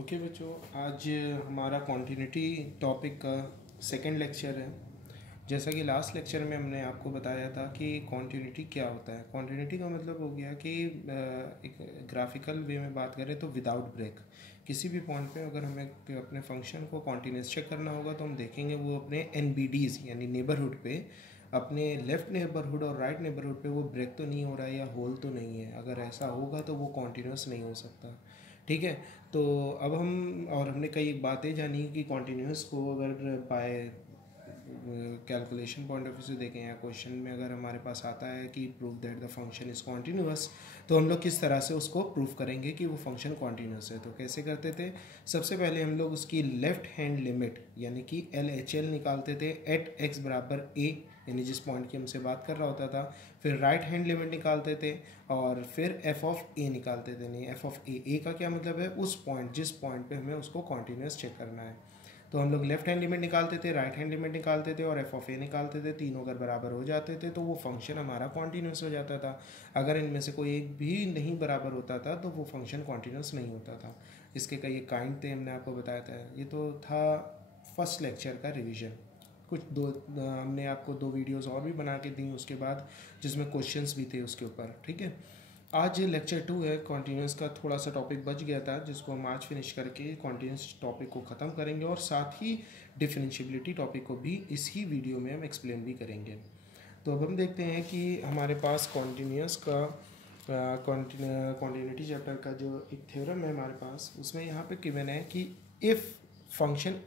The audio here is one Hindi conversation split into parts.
ओके बच्चों, आज हमारा कॉन्टिन्यूटी टॉपिक का सेकंड लेक्चर है। जैसा कि लास्ट लेक्चर में हमने आपको बताया था कि कॉन्टिन्यूटी क्या होता है। कॉन्टिन्यूटी का मतलब हो गया कि एक ग्राफिकल वे में बात करें तो विदाउट ब्रेक किसी भी पॉइंट पे अगर हमें अपने फंक्शन को कॉन्टिन्यूस चेक करना होगा तो हम देखेंगे वो अपने NBDs यानी नेबरहुड पे, अपने लेफ़्ट नेबरहुड और राइट नेबरहुड पे वो ब्रेक तो नहीं हो रहा है या होल तो नहीं है। अगर ऐसा होगा तो वो कॉन्टिन्यूस नहीं हो सकता। ठीक है, तो अब हमने कई बातें जानी कि कॉन्टिन्यूस को अगर by calculation point of view से देखें या क्वेश्चन में अगर हमारे पास आता है कि prove that the function is continuous, तो हम लोग किस तरह से उसको प्रूव करेंगे कि वो फंक्शन कॉन्टिन्यूस है। तो कैसे करते थे, सबसे पहले हम लोग उसकी लेफ्ट हैंड लिमिट यानी कि LHL निकालते थे एट x बराबर a, यानी जिस पॉइंट की हमसे बात कर रहा होता था। फिर राइट हैंड लिमिट निकालते थे और फिर f ऑफ a निकालते थे। नहीं, f ऑफ a का क्या मतलब है, उस पॉइंट जिस पॉइंट पे हमें उसको कॉन्टिन्यूस चेक करना है। तो हम लोग लेफ्ट हैंड लिमिट निकालते थे, राइट हैंड लिमिट निकालते थे और f ऑफ a निकालते थे। तीनों अगर बराबर हो जाते थे तो वो फंक्शन हमारा कॉन्टिन्यूस हो जाता था। अगर इनमें से कोई एक भी नहीं बराबर होता था तो वो फंक्शन कॉन्टिन्यूस नहीं होता था। इसके कई काइंड थे, हमने आपको बताया था। ये तो था फर्स्ट लेक्चर का रिविजन। कुछ हमने आपको 2 वीडियोस और भी बना के दी उसके बाद, जिसमें क्वेश्चंस भी थे उसके ऊपर। ठीक है, आज लेक्चर 2 है। कॉन्टिन्यूस का थोड़ा सा टॉपिक बच गया था जिसको हम आज फिनिश करके कॉन्टिन्यूस टॉपिक को ख़त्म करेंगे और साथ ही डिफरेंशिएबिलिटी टॉपिक को भी इसी वीडियो में हम एक्सप्लेन भी करेंगे। तो अब हम देखते हैं कि हमारे पास कॉन्टिन्यूस का कॉन्टिन्यूटी चैप्टर का जो एक थ्योरम है हमारे पास, उसमें यहाँ पे गिवन है कि if function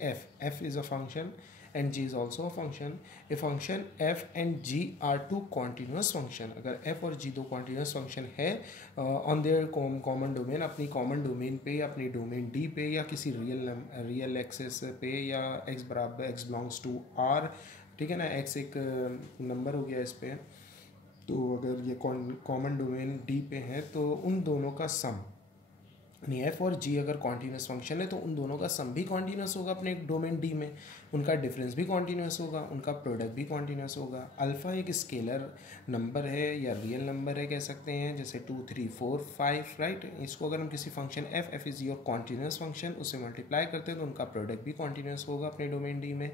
f is a function and g is also a function, a function f and g are two continuous function। अगर f और g दो continuous function है on their common domain, अपनी common domain पे या अपनी domain D पे या किसी real axis पे या x बराबर x belongs to R, ठीक है ना, x एक नंबर हो गया इस पे। तो अगर ये कॉमन डोमेन D पे है तो उन दोनों का सम, यानी एफ और जी अगर कॉन्टीन्यूस फंक्शन है तो उन दोनों का सम भी कॉन्टीन्यूस होगा अपने डोमेन डी में, उनका डिफरेंस भी कॉन्टीन्यूस होगा, उनका प्रोडक्ट भी कॉन्टीन्यूस होगा। अल्फ़ा एक स्केलर नंबर है या रियल नंबर है कह सकते हैं, जैसे 2 3 4 5, राइट। इसको अगर हम किसी function F is your continuous function उससे मल्टीप्लाई करते हैं तो उनका प्रोडक्ट भी कॉन्टीन्यूस होगा अपने डोमेन डी में।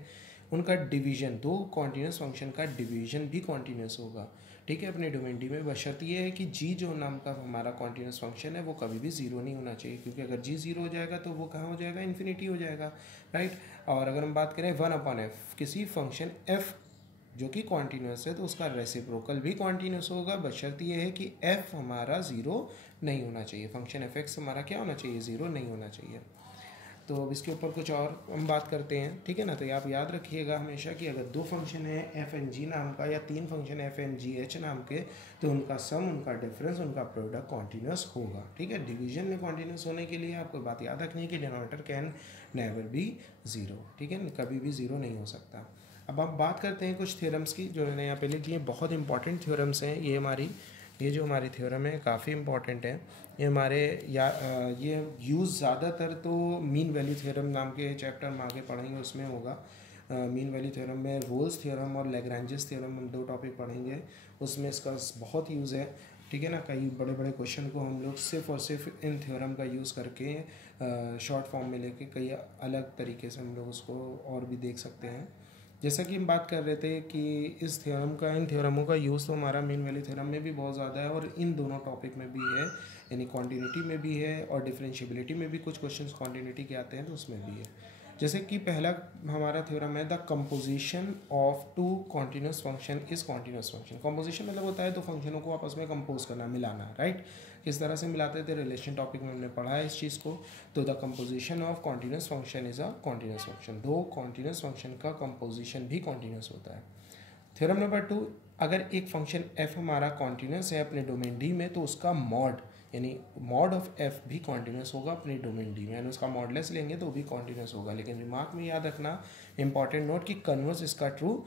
उनका डिवीजन, दो कॉन्टीन्यूस फंक्शन का डिवीजन भी कॉन्टीन्यूस होगा, ठीक है, अपने डोमेन डी में। बशर्त ये है कि जी जो नाम का हमारा कॉन्टीन्यूस फंक्शन है वो कभी भी ज़ीरो नहीं होना चाहिए, क्योंकि अगर जी ज़ीरो हो जाएगा तो वो कहाँ हो जाएगा, इन्फिनिटी हो जाएगा, राइट। और अगर हम बात करें 1/f किसी फंक्शन f जो कि कॉन्टीन्यूस है तो उसका रेसिप्रोकल भी कॉन्टीन्यूस होगा, बशर्त ये है कि f हमारा ज़ीरो नहीं होना चाहिए, फंक्शन f(x) हमारा क्या होना चाहिए, ज़ीरो नहीं होना चाहिए। तो अब इसके ऊपर कुछ और हम बात करते हैं, ठीक है ना। तो आप याद रखिएगा हमेशा कि अगर दो फंक्शन है एफ एन जी नाम का या तीन function F N G H नाम के, तो उनका सम, उनका डिफरेंस, उनका प्रोडक्ट कॉन्टीन्यूस होगा, ठीक है। डिवीजन में कॉन्टीन्यूस होने के लिए आपको बात याद रखनी है कि denominator can never be zero, ठीक है, कभी भी ज़ीरो नहीं हो सकता। अब आप बात करते हैं कुछ थ्योरम्स की जो मैंने यहाँ पे लिख लिए, बहुत इंपॉर्टेंट थ्योरम्स हैं ये जो हमारी थ्योरम है काफ़ी इंपॉर्टेंट है। ये हमारे ये यूज़ ज़्यादातर तो मीन वैल्यू थ्योरम नाम के चैप्टर हम आगे पढ़ेंगे उसमें होगा। मीन वैल्यू थ्योरम में रोल्स थ्योरम और लैग्रेंजेस थ्योरम हम दो टॉपिक पढ़ेंगे, उसमें इसका बहुत यूज़ है, ठीक है ना। कई बड़े बड़े क्वेश्चन को हम लोग सिर्फ और सिर्फ इन थ्योरम का यूज़ करके शॉर्ट फॉर्म में लेके कई अलग तरीके से हम लोग उसको और भी देख सकते हैं। जैसा कि हम बात कर रहे थे कि इस थ्योरम का, इन थ्योरमों का यूज़ तो हमारा मीन वैल्यू थ्योरम में भी बहुत ज़्यादा है और इन दोनों टॉपिक में भी है, यानी कॉन्टिन्यूटी में भी है और डिफरेंशिएबिलिटी में भी कुछ क्वेश्चंस कॉन्टिन्यूटी के आते हैं तो उसमें भी है। जैसे कि पहला हमारा थ्योरम है the composition of two continuous function is continuous function. Composition मतलब होता है दो फंक्शनों को आपस में कंपोज करना, मिलाना, राइट। किस तरह से मिलाते थे, रिलेशन टॉपिक में हमने पढ़ा है इस चीज़ को। तो the composition of continuous function is a continuous function, दो कॉन्टिन्यूस फंक्शन का कंपोजिशन भी कॉन्टिन्यूस होता है। थ्योरम नंबर 2, अगर एक फंक्शन f हमारा कॉन्टिन्यूस है अपने डोमेन डी में तो उसका मॉड, यानी मॉड ऑफ f भी कॉन्टिन्यूस होगा अपने डोमेन डी में, यानी उसका मॉडलेस लेंगे तो भी कॉन्टिन्यूस होगा। लेकिन रिमार्क में याद रखना इंपॉर्टेंट नोट कि कन्वर्स इसका true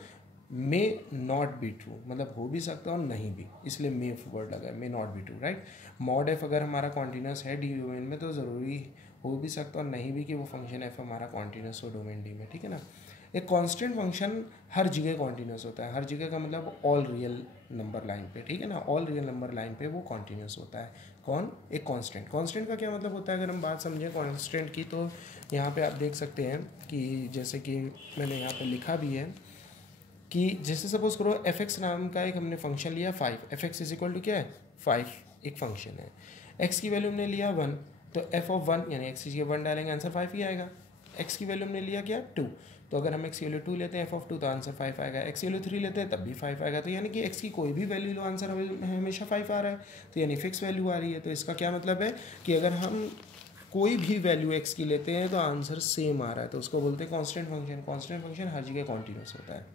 may not be true, मतलब हो भी सकता है और नहीं भी, इसलिए मे वर्ड लगा है, may not be true, right. Mod f अगर हमारा कॉन्टिन्यूस है डी डोमेन में तो ज़रूरी हो भी सकता और नहीं भी कि वो फंक्शन f हमारा कॉन्टिन्यूस हो डोमेन डी में, ठीक है ना। एक कांस्टेंट फंक्शन हर जगह कॉन्टीन्यूस होता है, हर जगह का मतलब ऑल रियल नंबर लाइन पे, ठीक है ना, ऑल रियल नंबर लाइन पे वो कॉन्टीन्यूस होता है। कौन? एक कांस्टेंट। कांस्टेंट का क्या मतलब होता है अगर हम बात समझें कांस्टेंट की, तो यहाँ पे आप देख सकते हैं कि जैसे कि मैंने यहाँ पे लिखा भी है कि जैसे सपोज करो एफ एक्स नाम का एक हमने फंक्शन लिया 5, F x is equal to क्या है 5, एक फंक्शन है, एक्स की वैल्यू हमने लिया 1, तो एफ ऑफ 1 यानी एक्स की जगह 1 डालेंगे आंसर 5 ही आएगा। एक्स की वैल्यू हमने लिया क्या 2, तो अगर हम एक्स की वैल्यू 2 लेते हैं एफ ऑफ 2 तो आंसर 5 आएगा। एक्स की वैल्यू 3 लेते हैं तब भी 5 आएगा। तो यानी कि एक्स की कोई भी वैल्यू लो आंसर हमेशा 5 आ रहा है, तो यानी फिक्स वैल्यू आ रही है। तो इसका क्या मतलब है कि अगर हम कोई भी वैल्यू एक्स की लेते हैं तो आंसर सेम आ रहा है, तो उसको बोलते हैं कांस्टेंट फंक्शन। कांस्टेंट फंक्शन हर जगह कॉन्टीन्यूस होता है।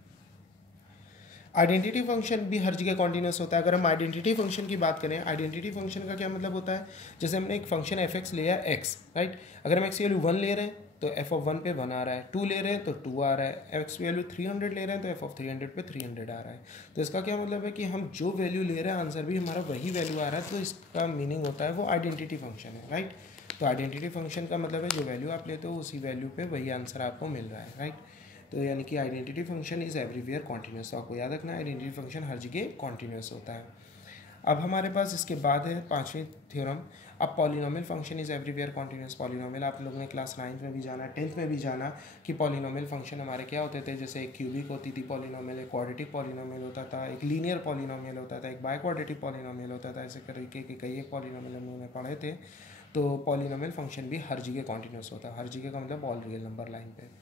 आइडेंटिटी फंक्शन भी हर जगह कॉन्टीन्यूस होता है। अगर हम आइडेंटिटी फंक्शन की बात करें, आइडेंटिटी फंक्शन का क्या मतलब होता है, जैसे हमने एक फंक्शन एफ एक्स लिया एक्स, राइट, अगर हम एक्स की वैल्यू 1 ले रहे हैं तो एफ ऑफ 1 पे 1 आ रहा है, 2 ले रहे हैं तो 2 आ रहा है, एक्स की वैल्यू 300 ले रहे हैं तो एफ ऑफ 300 पे 300 आ रहा है। तो इसका क्या मतलब है कि हम जो वैल्यू ले रहे हैं आंसर भी हमारा वही वैल्यू आ रहा है, तो इसका मीनिंग होता है वो आइडेंटिटी फंक्शन है, राइट। तो आइडेंटिटी फंक्शन का मतलब है जो वैल्यू आप लेते हो उसी वैल्यू पे वही आंसर आपको मिल रहा है, राइट। तो यानी कि identity function is everywhere continuous. तो आपको याद रखना है आइडेंटिटी फंक्शन हर जगह कॉन्टीन्यूस होता है। अब हमारे पास इसके बाद है पांचवी थ्योरम। अब polynomial function is everywhere continuous. Polynomial आप लोगों ने क्लास 9th में भी जाना, 10th में भी जाना कि पॉलिनोमियल फंक्शन हमारे क्या होते थे। जैसे एक क्यूबिक होती थी पॉलिनोमियल, एक क्वाड्रेटिक पॉलिनोमियल होता था, एक लीनियर पॉलिनोमियल होता था, एक बाय क्वाड्रेटिक पॉलिनोमियल होता था। ऐसे तरीके के कई एक पॉलिनोमियल हम लोगों ने पढ़े थे। तो पॉलिनोमियल फंक्शन भी हर जगह कॉन्टीन्यूस होता है। हर जगह का मतलब ऑल रियल नंबर लाइन पे।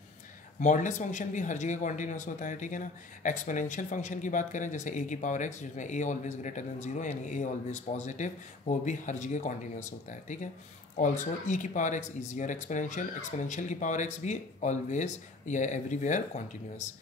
मॉडलेस फंक्शन भी हर जगह कॉन्टीन्यूस होता है, ठीक है ना। एक्सपोनेंशियल फंक्शन की बात करें जैसे ए की पावर एक्स, जिसमें ए ऑलवेज ग्रेटर देन 0 यानी ए ऑलवेज पॉजिटिव, वो भी हर जगह कॉन्टीन्यूस होता है, ठीक है। ऑल्सो ई की power X is your exponential, exponential की पावर एक्स भी ऑलवेज या एवरीवेयर कॉन्टीन्यूस।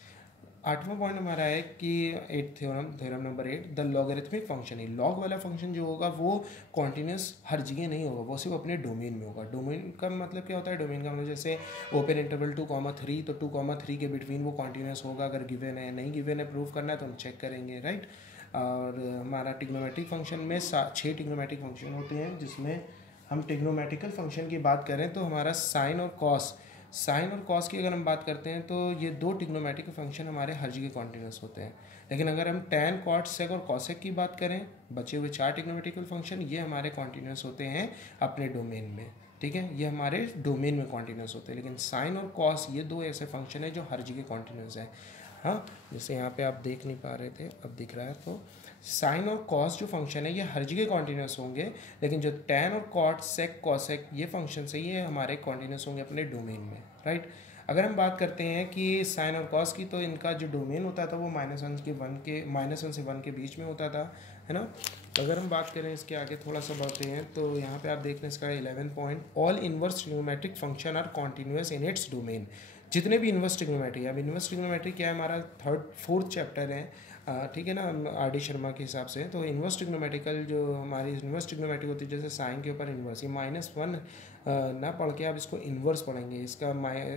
आठवां पॉइंट हमारा है कि eight theorem number 8, the logarithmic function है। लॉग वाला फंक्शन जो होगा वो कॉन्टीन्यूस हर जगह नहीं होगा, वो सिर्फ अपने डोमेन में होगा। डोमेन का मतलब क्या होता है, डोमेन का मतलब जैसे ओपन इंटरवल 2,3, तो 2,3 के बिटवीन वो कॉन्टीन्यूस होगा। अगर गिवन है, नहीं गिवन है, प्रूव करना है तो हम चेक करेंगे, राइट। और हमारा टिग्नोमेट्रिक फंक्शन में 6 टिग्नोमेट्रिक फंक्शन होते हैं, जिसमें हम टिग्नोमेट्रिकल फंक्शन की बात करें तो हमारा साइन और कॉस, साइन और कॉस की अगर हम बात करते हैं तो ये 2 टिग्नोमेट्रिक फंक्शन हमारे हर जगह कॉन्टीन्यूस होते हैं। लेकिन अगर हम टैन, कॉट, सेक और कॉसेक की बात करें, बचे हुए 4 टिग्नोमेट्रिकल फंक्शन, ये हमारे कॉन्टीन्यूस होते हैं अपने डोमेन में, ठीक है, ये हमारे डोमेन में कॉन्टीन्यूस होते हैं। लेकिन साइन और कॉस ये 2 ऐसे फंक्शन है जो हर जगह कॉन्टीन्यूस है। हाँ, जैसे यहाँ पे आप देख नहीं पा रहे थे, अब दिख रहा है। तो साइन और कॉस जो फंक्शन है ये हर जगह कॉन्टीन्यूस होंगे, लेकिन जो टैन और कॉट, सेक, कॉसेक ये फंक्शन है ये हमारे कॉन्टीन्यूस होंगे अपने डोमेन में, राइट। अगर हम बात करते हैं कि साइन और कॉस की, तो इनका जो डोमेन होता था वो -1 से 1 के बीच में होता था, है ना। अगर हम बात करें इसके आगे थोड़ा सा बढ़ते हैं तो यहाँ पे आप देख रहे हैं इसका 11 point, all inverse trigonometric function are continuous in its domain. जितने भी इनवर्स ट्रिग्नोमेट्री, अब इनवर्स ट्रिग्नोमेट्री क्या है, हमारा 4th चैप्टर है, ठीक है ना, आर डी शर्मा के हिसाब से। तो इनवर्स ट्रिग्नोमेट्रिकल जो हमारी इनवर्स ट्रिग्नोमेट्री होती है, जैसे साइन के ऊपर इनवर्स, ये -1 ना पढ़ के आप इसको इन्वर्स पढ़ेंगे। इसका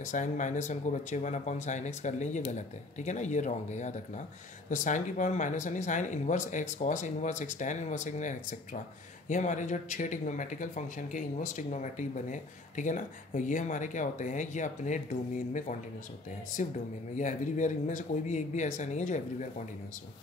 साइन -1 को बच्चे 1/sin x कर लें, ये गलत है, ठीक है ना, ये रॉन्ग है, याद रखना। तो साइन की पावर -1 नहीं, sign inverse x, cos inverse x, tan inverse x etcetera, ये हमारे जो 6 टिग्नोमेट्रिकल फंक्शन के इन्वर्स टिग्नोमेट्री बने, ठीक है ना। तो ये हमारे क्या होते हैं, ये अपने डोमेन में कॉन्टीन्यूस होते हैं, सिर्फ डोमेन में, या एवरीवेयर, इनमें से कोई भी एक भी ऐसा नहीं है जो एवरीवेयर कॉन्टीन्यूस हो।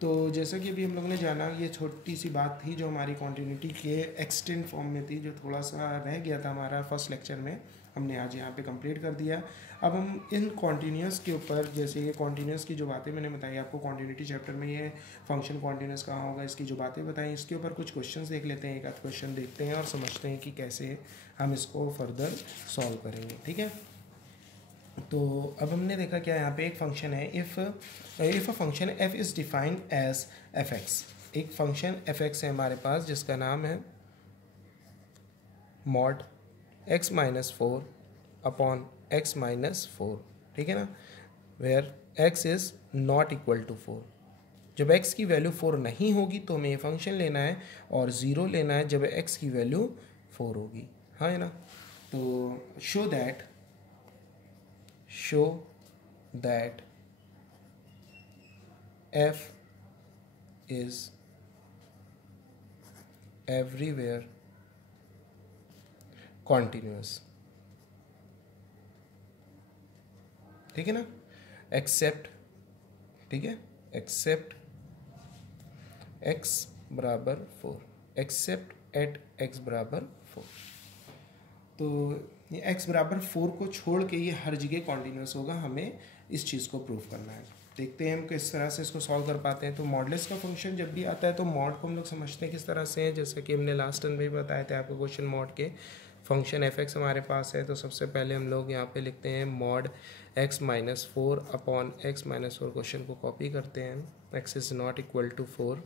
तो जैसा कि अभी हम लोगों ने जाना, ये छोटी सी बात थी जो हमारी कॉन्टीन्यूटी के एक्सटेंट फॉर्म में थी, जो थोड़ा सा रह गया था हमारा फर्स्ट लेक्चर में, हमने आज यहाँ पे कंप्लीट कर दिया। अब हम इन कॉन्टीन्यूस के ऊपर, जैसे ये कॉन्टीन्यूस की जो बातें मैंने बताई आपको, कॉन्टीन्यूटी चैप्टर में ये फंक्शन कॉन्टीन्यूस कहाँ होगा, इसकी जो बातें बताई, इसके ऊपर कुछ क्वेश्चंस देख लेते हैं, एक आध क्वेश्चन देखते हैं और समझते हैं कि कैसे हम इसको फर्दर सॉल्व करेंगे, ठीक है। तो अब हमने देखा क्या, यहाँ पे एक फंक्शन है, if a function f is defined as F X. एक फंक्शन एफ एक्स है हमारे पास जिसका नाम है मॉड x-4 अपॉन x-4, ठीक है ना, where x is not equal to 4। जब x की वैल्यू 4 नहीं होगी तो हमें ये फंक्शन लेना है, और 0 लेना है जब x की वैल्यू 4 होगी, हाँ है ना। तो show that f is everywhere continuous, ठीक है ना। एक्सेप्ट, ठीक है, एक्सेप्ट x बराबर 4, एक्सेप्ट एट x बराबर 4। तो ये x बराबर 4 को छोड़ के ये हर जगह कॉन्टीन्यूस होगा, हमें इस चीज़ को प्रूव करना है। देखते हैं हम किस तरह से इसको सॉल्व कर पाते हैं। तो मॉडलेस का फंक्शन जब भी आता है तो मॉड को हम लोग समझते हैं किस तरह से है, जैसे कि हमने लास्ट टाइम भी बताए थे आपको क्वेश्चन मॉड के। फंक्शन एफ एक्स हमारे पास है, तो सबसे पहले हम लोग यहाँ पे लिखते हैं mod x minus 4 upon x minus 4, question को कॉपी करते हैं, x is not equal to 4,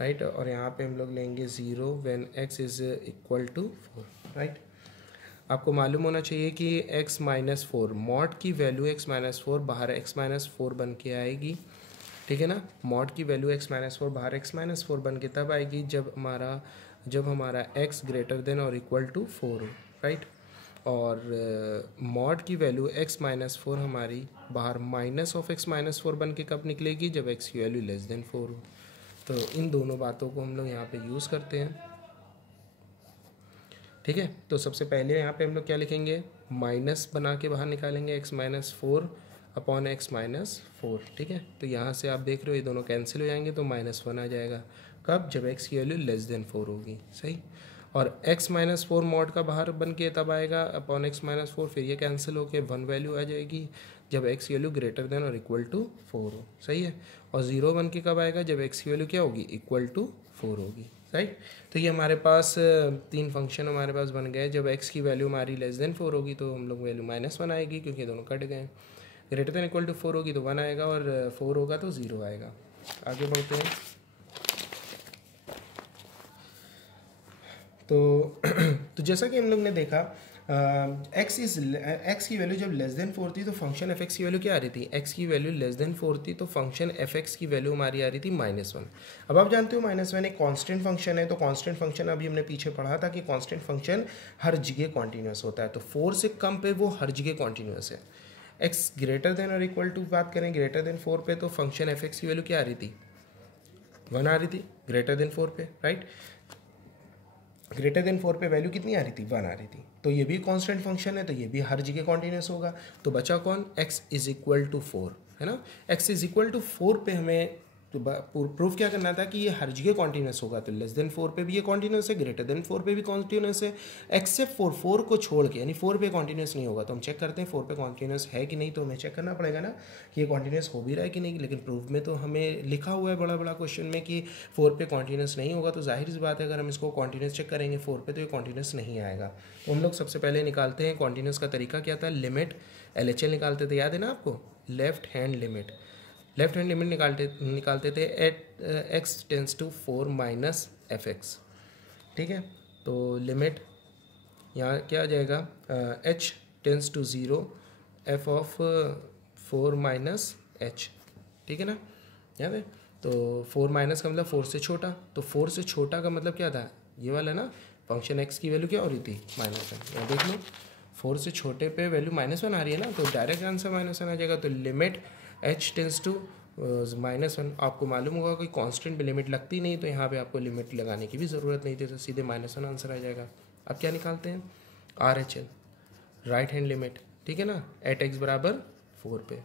right, और यहाँ पे हम लोग लेंगे 0 when x is equal to 4, right. आपको मालूम होना चाहिए कि x माइनस 4 मॉड की वैल्यू x माइनस 4 बाहर x माइनस 4 बन के आएगी, ठीक है ना। मॉड की वैल्यू x माइनस 4 बाहर x माइनस 4 बन के तब आएगी जब हमारा x ग्रेटर देन और इक्वल टू 4 हो, राइट। और मॉड की वैल्यू x माइनस 4 हमारी बाहर माइनस ऑफ x माइनस 4 बन के कब निकलेगी, जब x की वैल्यू लेस देन 4 हो। तो इन दोनों बातों को हम लोग यहाँ पे यूज़ करते हैं, ठीक है। तो सबसे पहले यहाँ पे हम लोग क्या लिखेंगे, माइनस बना के बाहर निकालेंगे x minus 4 upon x minus 4, ठीक है। तो यहाँ से आप देख रहे हो ये दोनों कैंसिल हो जाएंगे, तो -1 आ जाएगा, कब, जब x की वैल्यू लेस देन 4 होगी, सही। और x माइनस 4 मॉड का बाहर बन के तब आएगा अपॉन x माइनस 4, फिर ये कैंसिल होके 1 वैल्यू आ जाएगी जब x की वैल्यू ग्रेटर देन और इक्वल टू 4 हो, सही है। और 0 बन के कब आएगा, जब x की वैल्यू क्या होगी, इक्वल टू 4 होगी, राइट। तो ये हमारे पास 3 फंक्शन हमारे पास बन गए। जब x की वैल्यू हमारी लेस देन 4 होगी तो हम लोग वैल्यू -1 आएगी, क्योंकि ये दोनों कट गए। ग्रेटर देन इक्वल टू 4 होगी तो 1 आएगा, और 4 होगा तो 0 आएगा। आगे बढ़ते हैं। तो जैसा कि हम लोग ने देखा, x की वैल्यू जब लेस देन 4 थी तो फंक्शन एफ एक्स की वैल्यू क्या आ रही थी, x की वैल्यू लेस देन 4 थी तो फंक्शन एफ एक्स की वैल्यू हमारी आ रही थी -1। अब आप जानते हो -1 एक कांस्टेंट फंक्शन है, तो कांस्टेंट फंक्शन अभी हमने पीछे पढ़ा था कि कांस्टेंट फंक्शन हर जगह कॉन्टीन्यूस होता है, तो 4 से कम पे वो हर जगह कॉन्टीन्यूस है। x ग्रेटर देन और इक्वल टू बात करें, ग्रेटर देन 4 पे तो फंक्शन एफ एक्स की वैल्यू क्या आ रही थी, 1 आ रही थी, ग्रेटर देन 4 पे, राइट। ग्रेटर देन 4 पे वैल्यू कितनी आ रही थी, 1 आ रही थी। तो ये भी कांस्टेंट फंक्शन है, तो ये भी हर जगह कॉन्टीन्यूस होगा। तो बचा कौन, x इज इक्वल टू 4, है ना। x इज इक्वल टू 4 पे हमें तो प्रूफ क्या करना था कि ये हर जगह कॉन्टीन्यूस होगा, तो लेस देन 4 पे भी ये कॉन्टीन्यूस है, ग्रेटर देन 4 पे भी कॉन्टीन्यूस है, एक्सेप्ट 4 को छोड़ के, यानी 4 पे कॉन्टीन्यूस नहीं होगा। तो हम चेक करते हैं 4 पे कॉन्टीन्यूस है कि नहीं, तो हमें चेक करना पड़ेगा ना कि ये कॉन्टीन्यूस हो भी रहा है कि नहीं। लेकिन प्रूफ में तो हमें लिखा हुआ है बड़ा बड़ा क्वेश्चन में कि 4 पे कॉन्टीन्यूस नहीं होगा, तो जाहिर सी बात है अगर हम इसको कॉन्टीन्यूस चेक करेंगे 4 पे तो ये कॉन्टीन्यूस नहीं आएगा। तो हम लोग सबसे पहले निकालते हैं कॉन्टीन्यूस का तरीका क्या था, लिमिट LHL निकालते थे, याद है ना आपको, लेफ्ट हैंड लिमिट निकालते थे at x tends to 4 minus F X, ठीक है। तो लिमिट यहाँ क्या आ जाएगा, h tends to 0 f of 4 minus h, ठीक है ना, याद है। तो 4 माइनस का मतलब 4 से छोटा, तो 4 से छोटा का मतलब क्या था, ये वाला ना, फंक्शन x की वैल्यू क्या हो रही थी, -1। यहाँ देख लो 4 से छोटे पे वैल्यू -1 आ रही है ना, तो डायरेक्ट आंसर -1 आ जाएगा। तो लिमिट h टेंस टू -1, आपको मालूम होगा कि कांस्टेंट पे लिमिट लगती नहीं, तो यहाँ पे आपको लिमिट लगाने की भी ज़रूरत नहीं थी, तो सीधे -1 आंसर आ जाएगा। अब क्या निकालते हैं, RHL, राइट हैंड लिमिट, ठीक है ना, एट x बराबर 4 पे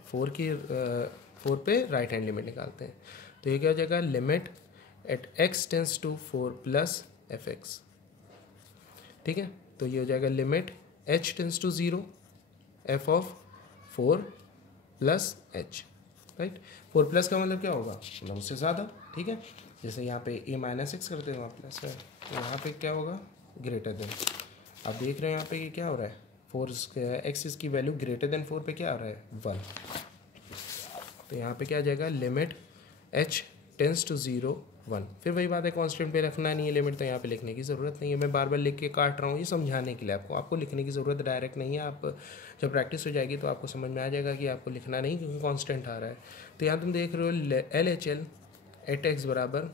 4 पे राइट हैंड लिमिट निकालते हैं। तो ये क्या हो जाएगा, limit at x tends to 4 plus F X, ठीक है। तो ये हो जाएगा limit h tends to 0 f of 4 plus h, right. 4 plus का मतलब क्या होगा, मतलब उससे ज़्यादा, ठीक है। जैसे यहाँ पे a माइनस एक्स करते हैं वहाँ प्लस है, तो यहाँ पे क्या होगा, ग्रेटर देन। आप देख रहे हैं यहाँ पे कि क्या हो रहा है, 4 एक्स की वैल्यू ग्रेटर देन 4 पे क्या आ रहा है, 1। तो यहाँ पे क्या आ जाएगा, लिमिट h टेंस टू 0 1। फिर वही बात है, कांस्टेंट पे रखना नहीं है लिमिट, तो यहाँ पे लिखने की ज़रूरत नहीं है। मैं बार बार लिख के काट रहा हूँ ये समझाने के लिए, आपको लिखने की ज़रूरत डायरेक्ट नहीं है। आप जब प्रैक्टिस हो जाएगी तो आपको समझ में आ जाएगा कि आपको लिखना नहीं, क्योंकि कांस्टेंट आ रहा है। तो यहाँ तुम देख रहे हो LHL एट x बराबर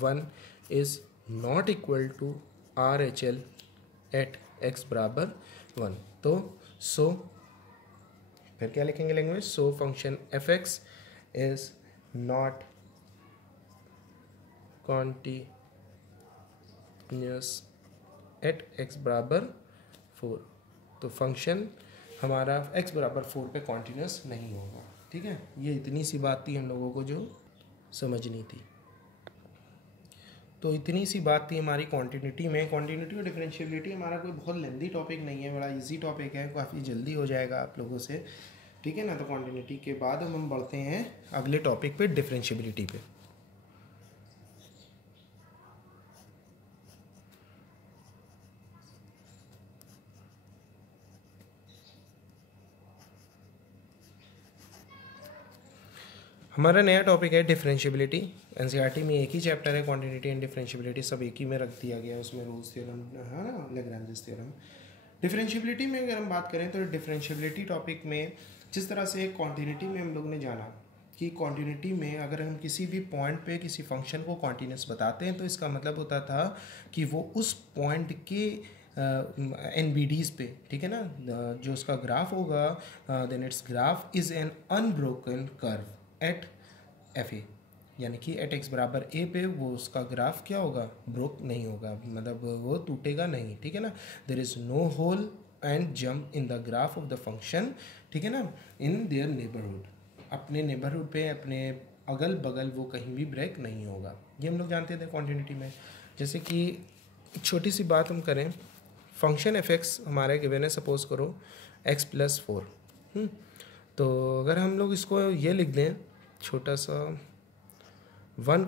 1 is not equal to RHL at x बराबर 1। तो सो फिर क्या लिखेंगे language, so function F x is not continuous at x बराबर 4। तो फंक्शन हमारा x बराबर 4 पे कॉन्टीन्यूस नहीं होगा। ठीक है, ये इतनी सी बात थी हम लोगों को जो समझनी थी। तो इतनी सी बात थी हमारी कॉन्टिन्यूटी में। कॉन्टिन्यूटी और डिफरेंशिएबिलिटी हमारा कोई बहुत लेंदी टॉपिक नहीं है, बड़ा इजी टॉपिक है, काफ़ी जल्दी हो जाएगा आप लोगों से, ठीक है ना। तो कॉन्टिन्यूटी के बाद हम बढ़ते हैं अगले टॉपिक पे, डिफरेंशिएबिलिटी पे। हमारा नया टॉपिक है डिफरेंशिएबिलिटी। एनसीईआरटी में एक ही चैप्टर है, क्वांटिटी एंड डिफरेंशिएबिलिटी, सब एक ही में रख दिया गया है, उसमें रोल्स थ्योरम है ना, लैग्रेंज थ्योरम। डिफरेंशिएबिलिटी में अगर हम बात करें तो डिफरेंशिएबिलिटी टॉपिक में जिस तरह से क्वांटिटी में हम लोग ने जाना कि क्वांटिटी में अगर हम किसी भी पॉइंट पे किसी फंक्शन को कॉन्टिन्यूस बताते हैं तो इसका मतलब होता था कि वो उस पॉइंट के NBDs पे, ठीक है ना, जो उसका ग्राफ होगा, then its graph is an unbroken curve at F A, यानी कि एट एक्स बराबर ए पे वो उसका ग्राफ क्या होगा, ब्रोक नहीं होगा, मतलब वो टूटेगा नहीं, ठीक है ना। There is no hole and jump in the graph of the function, ठीक है ना, इन देयर नेबरहुड, अपने नेबरहुड पे, अपने अगल बगल वो कहीं भी ब्रेक नहीं होगा। ये हम लोग जानते थे क्वांटिटी में। जैसे कि एक छोटी सी बात हम करें, फंक्शन एफ एक्स हमारे गिवन है, सपोज करो x+4, तो अगर हम लोग इसको ये लिख दें छोटा सा 1,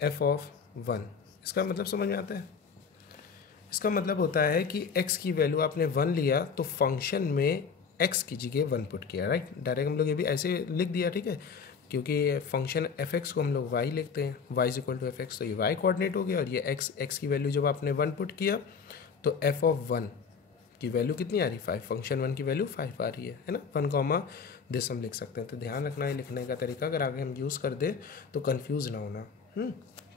f(1), इसका मतलब समझ में आता है। इसका मतलब होता है कि x की वैल्यू आपने 1 लिया तो फंक्शन में x की जगह 1 पुट किया, राइट। डायरेक्ट हम लोग ये भी ऐसे लिख दिया, ठीक है, क्योंकि फंक्शन एफ एक्स को हम लोग y लिखते हैं, y=f(x), तो ये y कोऑर्डिनेट हो गया, और ये x की वैल्यू जब आपने 1 पुट किया तो f(1) की वैल्यू कितनी आ रही, 5, फंक्शन 1 की वैल्यू 5 आ रही है ना। 1, दिस हम लिख सकते हैं। तो ध्यान रखना है लिखने का तरीका, अगर आगे हम यूज़ कर दें तो कंफ्यूज ना होना।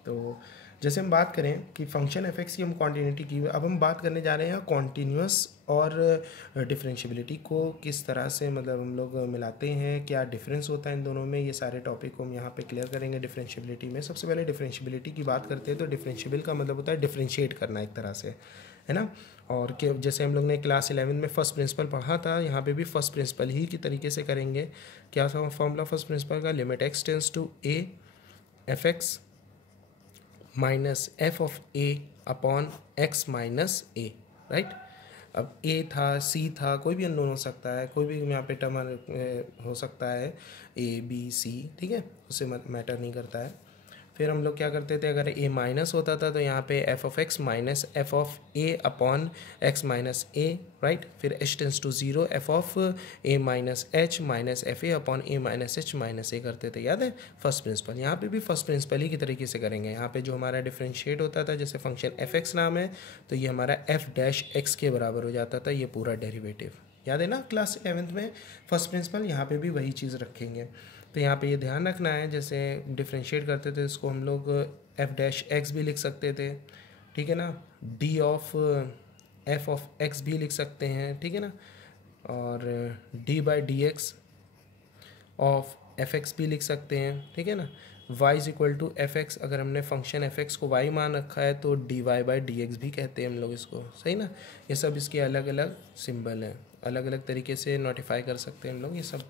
तो जैसे हम बात करें कि फंक्शन एफ एक्स की हम कॉन्टिन्यूटी की, अब हम बात करने जा रहे हैं कॉन्टीन्यूअस और डिफरेंशिएबिलिटी को किस तरह से मतलब हम लोग मिलाते हैं, क्या डिफरेंस होता है इन दोनों में, ये सारे टॉपिक को हम यहाँ पे क्लियर करेंगे डिफरेंशिएबिलिटी में। सबसे पहले डिफरेंशिएबिलिटी की बात करते हैं तो डिफरेंशिएबल का मतलब होता है डिफरेंशिएट करना एक तरह से, है ना। और कि जैसे हम लोग ने क्लास 11 में फर्स्ट प्रिंसिपल पढ़ा था, यहाँ पे भी फर्स्ट प्रिंसिपल ही की तरीके से करेंगे। क्या था फॉर्मूला फर्स्ट प्रिंसिपल का, limit x tends to a F X minus F of a upon x minus a, right. अब a था, c था, कोई भी अननोन हो सकता है, कोई भी यहाँ पे टर्म हो सकता है, a b c, ठीक है, उससे मैटर नहीं करता है। फिर हम लोग क्या करते थे, अगर a माइनस होता था तो यहाँ पे F of X minus F of a upon x minus a, right. फिर h tends to 0 F of a minus h minus F A upon a minus h minus a करते थे, याद है फर्स्ट प्रिंसिपल। यहाँ पे भी फर्स्ट प्रिंसिपल ही की तरीके से करेंगे। यहाँ पे जो हमारा डिफरेंशिएट होता था, जैसे फंक्शन एफ एक्स नाम है तो ये हमारा f'(x) के बराबर हो जाता था, ये पूरा डेरिवेटिव, याद है ना क्लास 11th में फर्स्ट प्रिंसिपल। यहाँ पे भी वही चीज़ रखेंगे। तो यहाँ पे ये ध्यान रखना है, जैसे डिफरेंशिएट करते थे इसको हम लोग f'(x) भी लिख सकते थे, ठीक है ना, d of f of x भी लिख सकते हैं, ठीक है ना, और d/dx ऑफ f(x) भी लिख सकते हैं, ठीक है ना। y=f(x), अगर हमने फंक्शन f(x) को y मान रखा है तो dy/dx भी कहते हैं हम लोग इसको, सही ना। ये सब इसके अलग अलग सिंबल हैं, अलग अलग तरीके से नोटिफाई कर सकते हैं हम लोग, ये सब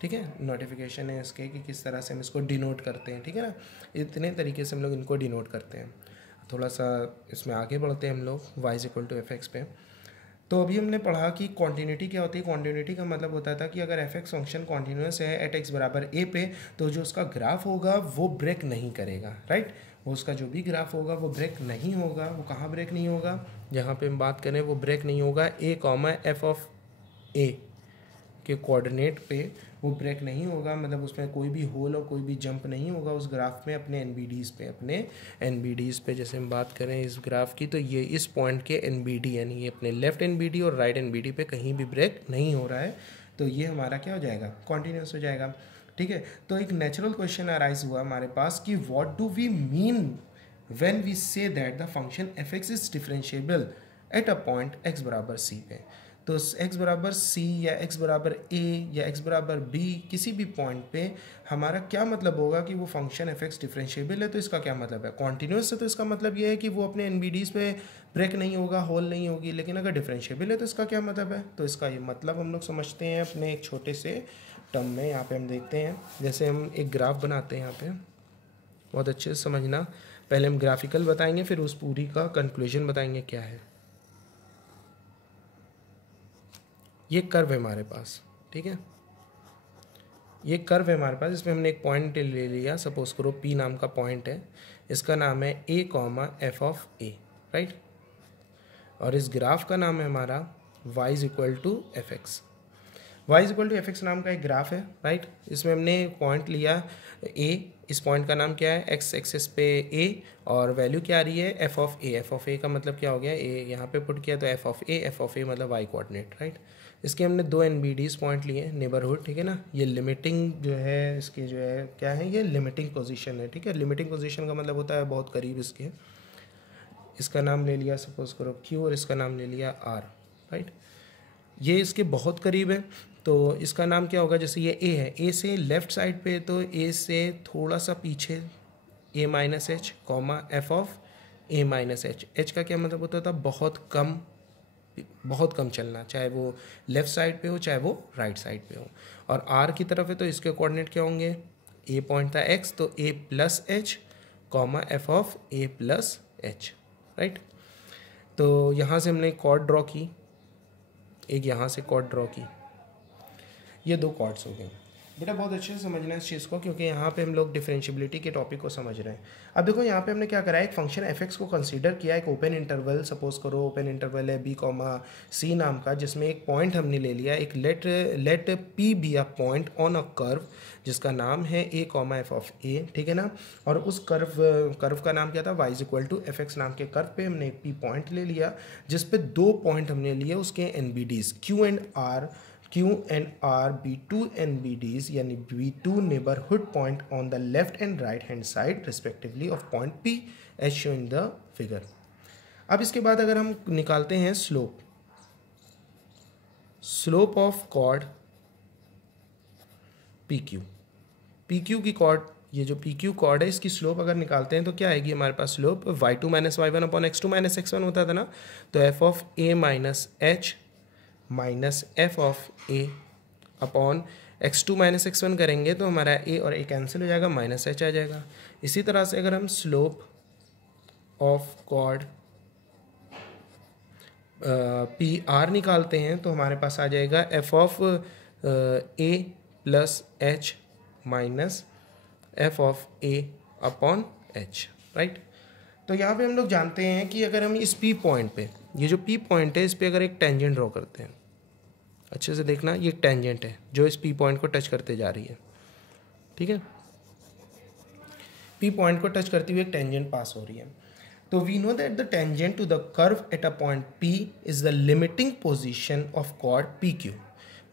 ठीक है, नोटिफिकेशन है इसके कि किस तरह से हम इसको डिनोट करते हैं, ठीक है ना। इतने तरीके से हम लोग इनको डिनोट करते हैं। थोड़ा सा इसमें आगे बढ़ते हैं हम लोग y=f(x) पे। तो अभी हमने पढ़ा कि कॉन्टिन्यूटी क्या होती है। कॉन्टिन्यूटी का मतलब होता था कि अगर एफ एक्स फंक्शन कॉन्टिन्यूस है एट एक्स बराबर ए पे, तो जो उसका ग्राफ होगा वो ब्रेक नहीं करेगा, राइट। वो उसका जो भी ग्राफ होगा वो ब्रेक नहीं होगा। वो कहाँ ब्रेक नहीं होगा, जहाँ पे हम बात करें वो ब्रेक नहीं होगा a, f(a) के कोऑर्डिनेट पे वो ब्रेक नहीं होगा, मतलब उसमें कोई भी होल और कोई भी जंप नहीं होगा उस ग्राफ में, अपने एनबीडीज़ पे जैसे हम बात करें इस ग्राफ की, तो ये इस पॉइंट के एनबीडी यानी ये अपने लेफ्ट एनबीडी और राइट एनबीडी पे कहीं भी ब्रेक नहीं हो रहा है, तो ये हमारा क्या हो जाएगा, कॉन्टीन्यूस हो जाएगा, ठीक है। तो एक नेचुरल क्वेश्चन अराइज हुआ हमारे पास कि what do we mean when we say that the function F x is differentiable at a point x बराबर c पे। तो x बराबर c या x बराबर a या x बराबर b किसी भी पॉइंट पे हमारा क्या मतलब होगा कि वो फंक्शन f(x) डिफरेंशिएबल है। तो इसका क्या मतलब है, कॉन्टिन्यूस है तो इसका मतलब ये है कि वो अपने NBDs पे ब्रेक नहीं होगा, होल नहीं होगी। लेकिन अगर डिफरेंशिएबल है तो इसका क्या मतलब है, तो इसका ये मतलब हम लोग समझते हैं अपने एक छोटे से टर्म में। यहाँ पे हम देखते हैं, जैसे हम एक ग्राफ बनाते हैं, यहाँ पे बहुत अच्छे से समझना। पहले हम ग्राफिकल बताएंगे, फिर उस पूरी का कंक्लूजन बताएंगे क्या है। ये कर्व है हमारे पास, ठीक है, ये कर्व है हमारे पास। इसमें हमने एक पॉइंट ले लिया, सपोज करो P नाम का पॉइंट है, इसका नाम है a, f(a), राइट। और इस ग्राफ का नाम है हमारा y = fx। y = fx नाम का एक ग्राफ है, राइट। इसमें हमने पॉइंट लिया a, इस पॉइंट का नाम क्या है, x एक्सिस पे a, और वैल्यू क्या आ रही है, f(a). f(a) का मतलब क्या हो गया, a यहाँ पे पुट किया तो f(a) मतलब y कोऑर्डिनेट, राइट। इसके हमने 2 NBDs पॉइंट लिए, नेबरहुड, ठीक है ना। ये लिमिटिंग जो है इसकी जो है क्या है, ये लिमिटिंग पोजीशन है, ठीक है। लिमिटिंग पोजीशन का मतलब होता है बहुत करीब इसके। इसका नाम ले लिया सपोज करो Q और इसका नाम ले लिया R, राइट। ये इसके बहुत करीब है तो इसका नाम क्या होगा, जैसे ये A है, A से लेफ्ट साइड पे तो A से थोड़ा सा पीछे a - h, f(a - h). h का क्या मतलब होता था, बहुत कम चलना, चाहे वो लेफ्ट साइड पे हो चाहे वो राइट साइड पे हो। और r की तरफ है तो इसके कोऑर्डिनेट क्या होंगे, a पॉइंट था x तो a + h, f(a + h), right. तो यहाँ से हमने कॉर्ड ड्रॉ की, एक यहाँ से कॉर्ड ड्रॉ की, ये 2 कॉर्ड्स हो गए। बेटा बहुत अच्छे से समझना है इस चीज़ को, क्योंकि यहाँ पे हम लोग डिफरेंशिएबिलिटी के टॉपिक को समझ रहे हैं। अब देखो यहाँ पे हमने क्या करा है, एक फंक्शन f(x) को कंसीडर किया, एक ओपन इंटरवल, सपोज करो ओपन इंटरवल है b, c नाम का, जिसमें एक पॉइंट हमने ले लिया, एक let p be a point on a curve जिसका नाम है a, f(a), ठीक है ना। और उस कर्व का नाम क्या था, y = fx नाम के कर्व पे हमने एक p पॉइंट ले लिया, जिसपे 2 पॉइंट हमने लिए उसके NBDs Q and R be 2 NBDs यानी be 2 neighborhood point on the left and right hand side respectively of point P as shown in the figure। अब इसके बाद अगर हम निकालते हैं स्लोप ऑफ कॉर्ड PQ की कॉर्ड, ये जो PQ कॉर्ड है इसकी स्लोप अगर निकालते हैं तो क्या आएगी हमारे पास slope, y2 - y1 x2 - x1 होता था ना। तो f(a - h) minus f(a) upon x2 - x1 करेंगे तो हमारा a और a कैंसिल हो जाएगा, -h आ जाएगा। इसी तरह से अगर हम स्लोप ऑफ कॉर्ड PR निकालते हैं तो हमारे पास आ जाएगा f(a + h minus f(a) upon h, right. तो यहाँ पे हम लोग जानते हैं कि अगर हम इस P पॉइंट पे, ये जो P पॉइंट है इस पे अगर एक टेंजेंट ड्रॉ करते हैं, अच्छे से देखना, ये टेंजेंट है जो इस P पॉइंट को टच करते जा रही है, ठीक है। P पॉइंट को टच करती हुई एक टेंजेंट पास हो रही है। तो we know that the tangent to the curve at a point P is the limiting position of chord PQ।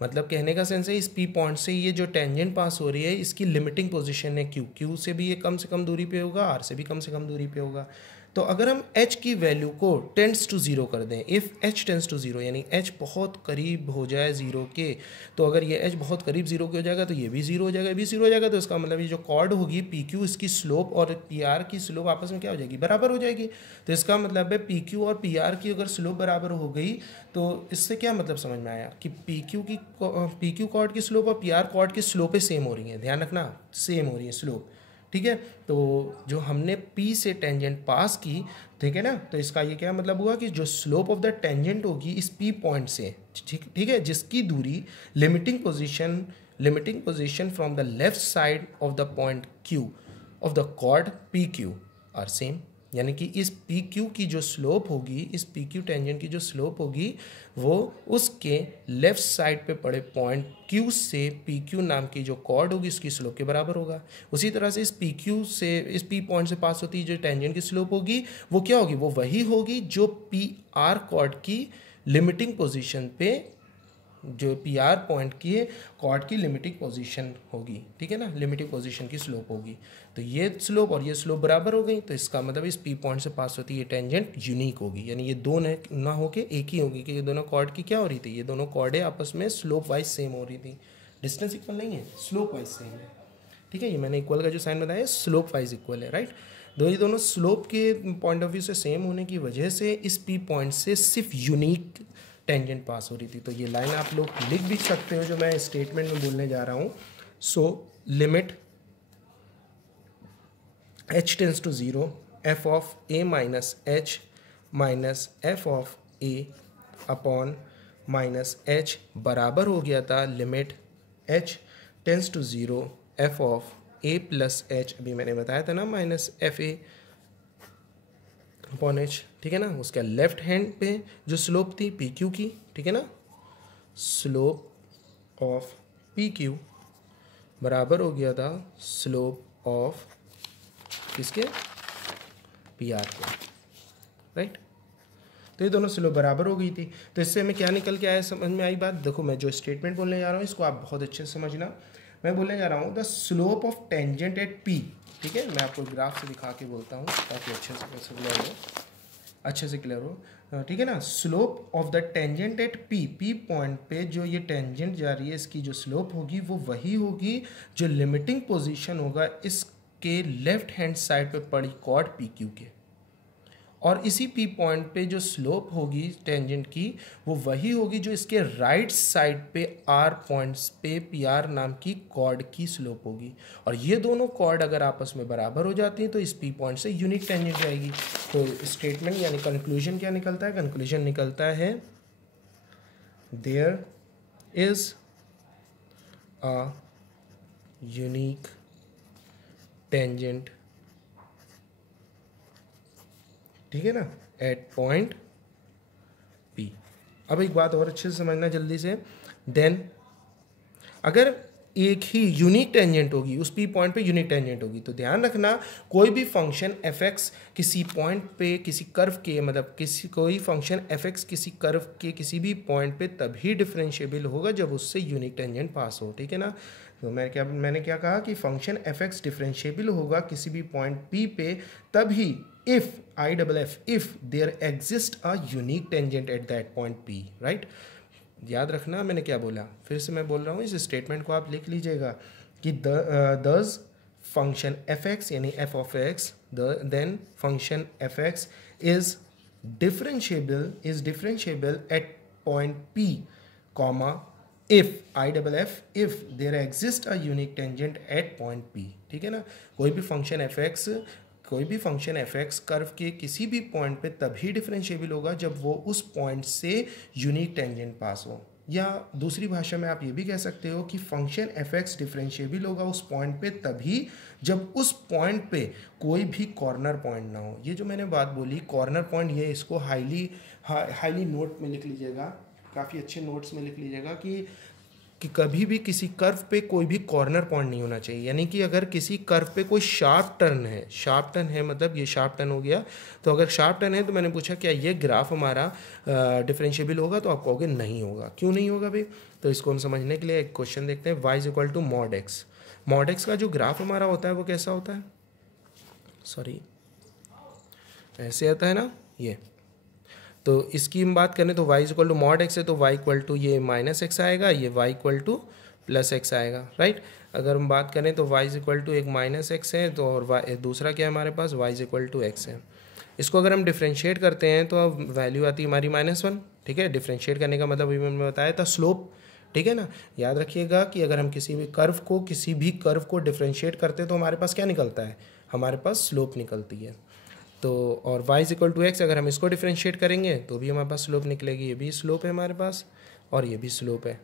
मतलब कहने का सेंस है इस P पॉइंट से ये जो टेंजेंट पास हो रही है इसकी लिमिटिंग पोजीशन है Q से भी ये कम से कम दूरी पे होगा, R से भी कम से कम दूरी पे होगा। तो अगर हम h की वैल्यू को टेंड्स टू 0 कर दें, इफ़ h टेंड्स टू 0 यानी h बहुत करीब हो जाए 0 के, तो अगर ये h बहुत करीब 0 के हो जाएगा तो ये भी 0 हो जाएगा, ये भी 0 हो जाएगा। तो इसका मतलब ये जो कॉर्ड होगी PQ, इसकी स्लोप और PR की स्लोप आपस में क्या हो जाएगी, बराबर हो जाएगी। तो इसका मतलब है PQ और PR की अगर स्लोप बराबर हो गई तो इससे क्या मतलब समझ में आया कि PQ कॉर्ड की स्लोप और PR कॉर्ड की स्लोपें सेम हो रही हैं, ध्यान रखना सेम हो रही है स्लोप, ठीक है। तो जो हमने P से टेंजेंट पास की, ठीक है ना, तो इसका ये क्या मतलब हुआ कि जो स्लोप ऑफ द टेंजेंट होगी इस P पॉइंट से, ठीक है, जिसकी दूरी limiting position from the left side of the point Q of the chord PQ are same. यानी कि इस PQ की जो स्लोप होगी, इस PQ टेंजेंट की जो स्लोप होगी वो उसके लेफ्ट साइड पे पड़े पॉइंट Q से PQ नाम की जो कॉर्ड होगी इसकी स्लोप के बराबर होगा। उसी तरह से इस PQ से, इस P पॉइंट से पास होती जो टेंजेंट की स्लोप होगी वो क्या होगी, वो वही होगी जो PR कॉर्ड की लिमिटिंग पोजीशन पे जो पी आर पॉइंट की कॉर्ड की लिमिटिंग पोजीशन होगी, ठीक है ना, लिमिटिंग पोजीशन की स्लोप होगी। तो ये स्लोप और ये स्लोप बराबर हो गई, तो इसका मतलब इस पी पॉइंट से पास होती है टेंजेंट यूनिक होगी, यानी ये दो ना होके एक ही होगी कि ये दोनों कॉर्ड की क्या हो रही थी, ये दोनों कॉर्डें आपस में स्लोप वाइज सेम हो रही थी। डिस्टेंस इक्वल नहीं है, स्लोप वाइज सेम है, ठीक है। ये मैंने इक्वल का जो साइन बताया स्लोप वाइज इक्वल है, राइट। ये दोनों स्लोप के पॉइंट ऑफ व्यू से सेम होने की वजह से इस पी पॉइंट से सिर्फ यूनिक टेंजेंट पास हो रही थी। तो ये लाइन आप लोग लिख भी सकते हो जो मैं स्टेटमेंट में बोलने जा रहा हूँ। So limit h tends to 0 f of a minus h minus f of a upon minus h बराबर हो गया था limit h tends to 0 f of a plus h, अभी मैंने बताया था ना minus F A upon h, ठीक है ना। उसका लेफ्ट हैंड पे जो स्लोप थी पी क्यू की, ठीक है ना, स्लोप ऑफ पी क्यू बराबर हो गया था स्लोप ऑफ किसके, पी आर के, राइट। तो ये दोनों स्लोप बराबर हो गई थी। तो इससे हमें क्या निकल के आया, समझ में आई बात। देखो मैं जो स्टेटमेंट बोलने जा रहा हूँ इसको आप बहुत अच्छे से समझना। मैं बोलने जा रहा हूँ the slope of tangent at P, ठीक है। मैं आपको ग्राफ से दिखा के बोलता हूँ ताकि अच्छे से क्लियर हो, ठीक है ना। Slope of the tangent at P, P point पे जो ये टेंजेंट जा रही है इसकी जो स्लोप होगी वो वही होगी जो लिमिटिंग पोजीशन होगा इसके लेफ्ट हैंड साइड पे पड़ी कॉर्ड पी क्यू के, और इसी पी पॉइंट पे जो स्लोप होगी टेंजेंट की वो वही होगी जो इसके राइट साइड पे आर पॉइंट्स पे पी आर नाम की कॉर्ड की स्लोप होगी। और ये दोनों कॉर्ड अगर आपस में बराबर हो जाती हैं तो इस पी पॉइंट से यूनिक टेंजेंट जाएगी। तो स्टेटमेंट यानी कंक्लूजन क्या निकलता है, कंक्लूजन निकलता है there is a unique tangent, ठीक है ना, एट पॉइंट पी। अब एक बात और अच्छे से समझना जल्दी से, देन अगर एक ही यूनिक टेंजेंट होगी उस पी पॉइंट पे यूनिक टेंजेंट होगी, तो ध्यान रखना कोई भी फंक्शन एफ एक्स किसी पॉइंट पे किसी कर्व के, मतलब कोई फंक्शन एफ एक्स किसी कर्व के किसी भी पॉइंट पे तभी डिफरेंशिएबल होगा जब उससे यूनिक टेंजेंट पास हो, ठीक है ना। तो मैंने क्या कहा कि फंक्शन एफ एक्स डिफरेंशिएबल होगा किसी भी पॉइंट पी पे तभी if if there exists a unique tangent at that point p, right। याद रखना मैंने क्या बोला, फिर से मैं बोल रहा हूँ, इस स्टेटमेंट को आप लिख लीजिएगा कि दस फंक्शन एफ एक्स यानी f of x then function F x is differentiable at point p comma if there exists a unique tangent at point p, ठीक है ना। कोई भी फंक्शन एफ एक्स कर्व के किसी भी पॉइंट पे तभी डिफरेंशिएबल होगा जब वो उस पॉइंट से यूनिक टेंजेंट पास हो। या दूसरी भाषा में आप ये भी कह सकते हो कि फंक्शन एफ एक्स डिफरेंशिएबल होगा उस पॉइंट पे तभी जब उस पॉइंट पे कोई भी कॉर्नर पॉइंट ना हो। ये जो मैंने बात बोली कॉर्नर पॉइंट, ये इसको हाईली नोट में लिख लीजिएगा, काफ़ी अच्छे नोट्स में लिख लीजिएगा कि कभी भी किसी कर्व पे कोई भी कॉर्नर पॉइंट नहीं होना चाहिए। यानी कि अगर किसी कर्व पे कोई शार्प टर्न है मतलब ये शार्प टर्न हो गया, तो अगर शार्प टर्न है तो मैंने पूछा क्या ये ग्राफ हमारा डिफरेंशिएबल होगा, तो आप कहोगे नहीं होगा। क्यों नहीं होगा भाई, तो इसको हम समझने के लिए एक क्वेश्चन देखते हैं। y equal to mod x, mod x का जो ग्राफ हमारा होता है वो कैसा होता है, सॉरी ऐसे आता है ना ये। तो इसकी हम बात करें तो y equal to mod x है तो y इक्वल टू ये माइनस एक्स आएगा, ये y equal to plus x आएगा, राइट। अगर हम बात करें तो y इक्वल टू एक माइनस एक्स है तो और दूसरा क्या है हमारे पास y इक्वल टू एक्स है। इसको अगर हम डिफ्रेंशिएट करते हैं तो अब वैल्यू आती है हमारी -1, ठीक है। डिफ्रेंशिएट करने का मतलब अभी मैंने बताया था स्लोप, ठीक है ना। याद रखिएगा कि अगर हम किसी भी कर्व को डिफ्रेंशिएट करते हैं तो हमारे पास क्या निकलता है, हमारे पास स्लोप निकलती है। तो और y इक्वल टू एक्स अगर हम इसको डिफ्रेंशिएट करेंगे तो भी हमारे पास स्लोप निकलेगी, ये भी स्लोप है हमारे पास और ये भी स्लोप है।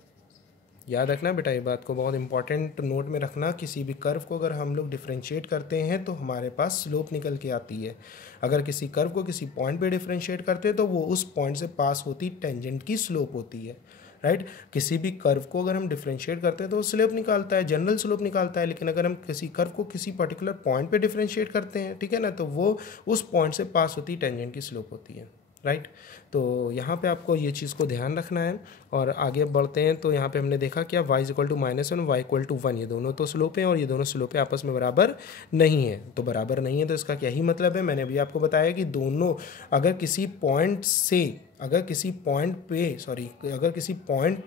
याद रखना बेटा, ये बात को बहुत इंपॉर्टेंट नोट में रखना, किसी भी कर्व को अगर हम लोग डिफ्रेंशिएट करते हैं तो हमारे पास स्लोप निकल के आती है। अगर किसी कर्व को किसी पॉइंट पे डिफ्रेंशिएट करते हैं तो वो उस पॉइंट से पास होती टेंजेंट की स्लोप होती है, राइट। किसी भी कर्व को अगर हम डिफ्रेंशिएट करते हैं तो स्लोप निकालता है, जनरल स्लोप निकालता है। लेकिन अगर हम किसी कर्व को किसी पर्टिकुलर पॉइंट पे डिफ्रेंशिएट करते हैं, ठीक है ना, तो वो उस पॉइंट से पास होती टेंजेंट की स्लोप होती है। राइट। तो यहाँ पे आपको ये चीज़ को ध्यान रखना है। और आगे बढ़ते हैं तो यहाँ पे हमने देखा क्या y equal to -1 y equal to 1, ये दोनों तो स्लोप हैं और ये दोनों स्लोप आपस में बराबर नहीं है। तो बराबर नहीं है तो इसका क्या ही मतलब है, मैंने अभी आपको बताया कि दोनों अगर किसी पॉइंट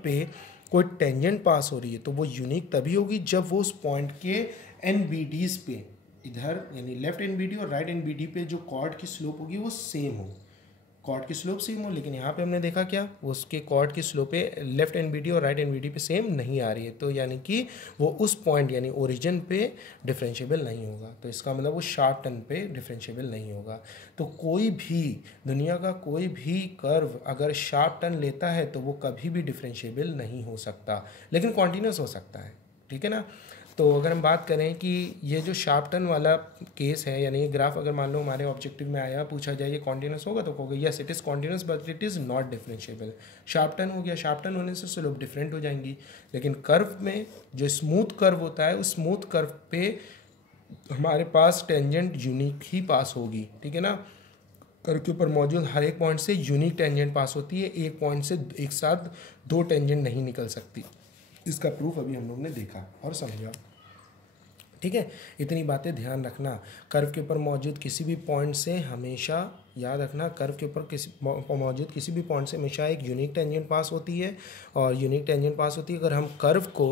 पे कोई टेंजेंट पास हो रही है तो वो यूनिक तभी होगी जब वो उस पॉइंट के NBDs पे, इधर यानी लेफ्ट NBD और राइट NBD पे जो कॉर्ड की स्लोप होगी वो सेम हो, कॉर्ड की स्लोप सेम हो। लेकिन यहाँ पे हमने देखा क्या, उसके कॉर्ड की स्लोप पे लेफ्ट NBD और राइट NBD पे सेम नहीं आ रही है, तो यानी कि वो उस पॉइंट यानी ओरिजिन पे डिफरेंशिएबल नहीं होगा। तो इसका मतलब वो शार्प टर्न पे डिफरेंशिएबल नहीं होगा। तो कोई भी दुनिया का कोई भी कर्व अगर शार्प टर्न लेता है तो वो कभी भी डिफरेंशिएबल नहीं हो सकता, लेकिन कॉन्टिन्यूस हो सकता है, ठीक है ना। तो अगर हम बात करें कि ये जो शार्प टर्न वाला केस है, यानी ये ग्राफ अगर मान लो हमारे ऑब्जेक्टिव में आया, पूछा जाए ये कॉन्टिन्यूस होगा, तो कहोगे yes it is continuous but it is not differentiable. Sharp turn हो गया, शार्प टर्न होने से स्लोप डिफरेंट हो जाएंगी। लेकिन कर्व में जो स्मूथ कर्व होता है उस स्मूथ कर्व पे हमारे पास टेंजेंट यूनिक ही पास होगी, ठीक है ना। कर्व के ऊपर मौजूद हर एक पॉइंट से यूनिक टेंजेंट पास होती है, एक पॉइंट से एक साथ दो टेंजेंट नहीं निकल सकती। इसका प्रूफ अभी हम लोग ने देखा और समझा, ठीक है। इतनी बातें ध्यान रखना। कर्व के ऊपर मौजूद किसी भी पॉइंट से हमेशा याद रखना, कर्व के ऊपर मौजूद किसी भी पॉइंट से हमेशा एक यूनिक टेंजेंट पास होती है, और यूनिक टेंजेंट पास होती है अगर हम कर्व को,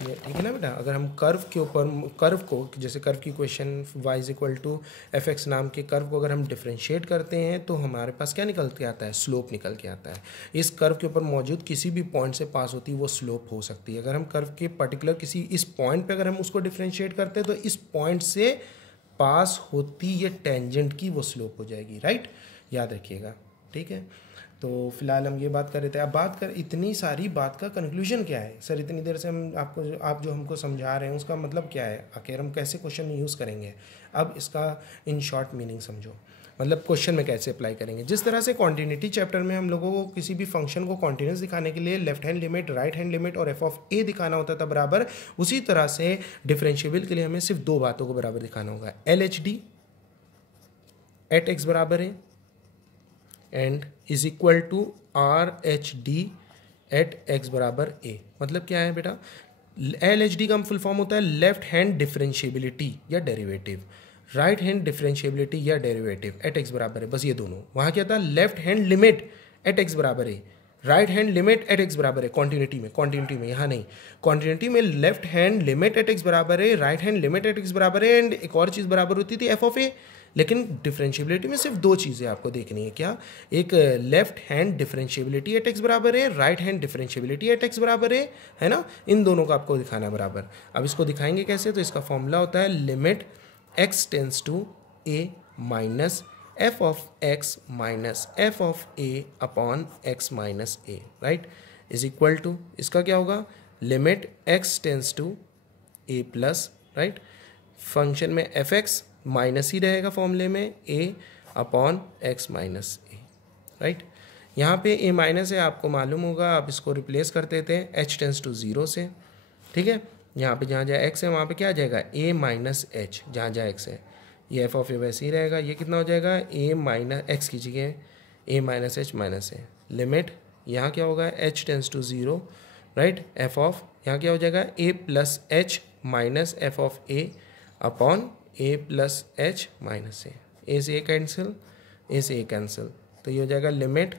ठीक है ना बेटा, अगर हम कर्व को जैसे कर्व की equation y equal to fx नाम के कर्व को अगर हम डिफ्रेंशिएट करते हैं तो हमारे पास क्या निकल के आता है, स्लोप निकल के आता है। इस कर्व के ऊपर मौजूद किसी भी पॉइंट से पास होती है वो स्लोप हो सकती है। अगर हम कर्व के पर्टिकुलर किसी इस पॉइंट पे अगर हम उसको डिफ्रेंशिएट करते हैं तो इस पॉइंट से पास होती ये टेंजेंट की वो स्लोप हो जाएगी, राइट, याद रखिएगा, ठीक है। तो फिलहाल हम ये बात कर रहे थे। अब बात कर, इतनी सारी बात का कंक्लूजन क्या है सर, इतनी देर से हम आप जो हमको समझा रहे हैं उसका मतलब क्या है, आखिर हम कैसे क्वेश्चन में यूज़ करेंगे। अब इसका इन शॉर्ट मीनिंग समझो, मतलब क्वेश्चन में कैसे अप्लाई करेंगे। जिस तरह से कॉन्टिन्यूटी चैप्टर में हम लोगों को किसी भी फंक्शन को कॉन्टिन्यूस दिखाने के लिए left hand limit, right hand limit और f ऑफ a दिखाना होता था बराबर, उसी तरह से डिफरेंशिएबल के लिए हमें सिर्फ दो बातों को बराबर दिखाना होगा, LHD एट x बराबर है and is equal to RHD at x बराबर a। मतलब क्या है बेटा, LHD का फुल फॉर्म होता है लेफ्ट हैंड डिफरेंशिएबिलिटी या डेरिवेटिव, राइट हैंड डिफरेंशिएबिलिटी या डेरिवेटिव एट x बराबर है, बस ये दोनों। वहाँ क्या था, left hand limit at x बराबर है, right hand limit at x बराबर है। कॉन्टिन्यूटी में यहाँ नहीं, कॉन्टिन्यूटी में left hand limit at x बराबर है, right hand limit at x बराबर है, एंड एक और चीज़ बराबर होती थी f ऑफ a। लेकिन डिफरेंशिएबिलिटी में सिर्फ दो चीज़ें आपको देखनी है, क्या, एक left hand differentiability at x बराबर है, right hand differentiability at x बराबर है ना, इन दोनों का आपको दिखाना है बराबर। अब इसको दिखाएंगे कैसे, तो इसका फॉर्मूला होता है limit x tends to a minus f of x minus f of a upon x minus a, right, is equal to, इसका क्या होगा, limit x tends to a plus, right, function में fx माइनस ही रहेगा फॉर्मूले में a upon x minus a, right. यहाँ पे a माइनस है आपको मालूम होगा, आप इसको रिप्लेस कर देते हैं h टेंस टू 0 से, ठीक है। यहाँ पे जहाँ जहाँ x है वहाँ पे क्या आ जाएगा, a माइनस h, जहाँ जहाँ x है ये f ऑफ a वैसे ही रहेगा, ये कितना हो जाएगा, a माइनस x की जगह a minus h minus a, limit यहाँ क्या होगा, h tends to 0, right, f of यहाँ क्या हो जाएगा, a plus h minus f of a upon a plus h minus a से a कैंसिल, a से a कैंसिल, तो ये हो जाएगा limit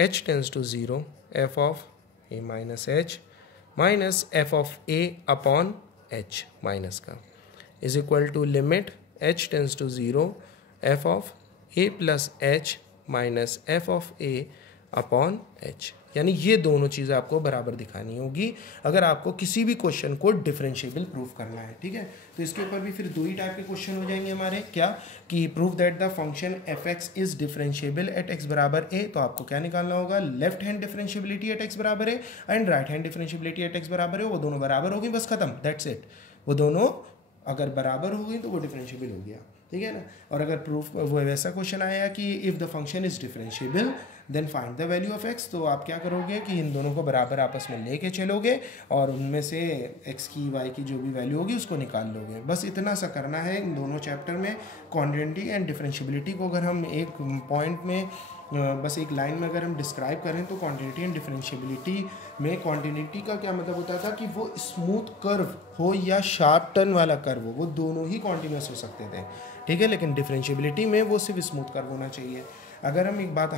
h tends to 0 f of a minus h minus f of a upon h minus का is equal to limit h tends to 0 f of a plus h minus f of a upon h। यानी ये दोनों चीज़ें आपको बराबर दिखानी होगी अगर आपको किसी भी क्वेश्चन को डिफरेंशिएबल प्रूफ करना है, ठीक है। तो इसके ऊपर भी फिर दो ही टाइप के क्वेश्चन हो जाएंगे हमारे, क्या, कि prove that the function fx is differentiable at x बराबर a। तो आपको क्या निकालना होगा, left hand differentiability at x बराबर है and right hand differentiability at x बराबर है, वो दोनों बराबर होगी, बस खत्म, दैट्स इट। वो दोनों अगर बराबर हो गई तो वो डिफरेंशिएबल हो गया, ठीक है ना। और अगर प्रूफ वो वैसा क्वेश्चन आया कि if the function is differentiable then find the value of x, तो आप क्या करोगे कि इन दोनों को बराबर आपस में लेके चलोगे और उनमें से x की y की जो भी वैल्यू होगी उसको निकाल लोगे। बस इतना सा करना है इन दोनों चैप्टर में। कॉन्टिन्यूटी एंड डिफरेंशिएबिलिटी को अगर हम एक पॉइंट में बस एक लाइन में अगर हम डिस्क्राइब करें तो कॉन्टिन्यूटी एंड डिफरेंशिएबिलिटी में कॉन्टिन्यूटी का क्या मतलब होता था कि वो स्मूथ कर्व हो या शार्प टर्न वाला कर्व हो, वो दोनों ही कॉन्टिन्यूस हो सकते थे, ठीक है। लेकिन डिफरेंशिएबिलिटी में वो सिर्फ स्मूथ कर्व होना चाहिए। अगर हम एक बात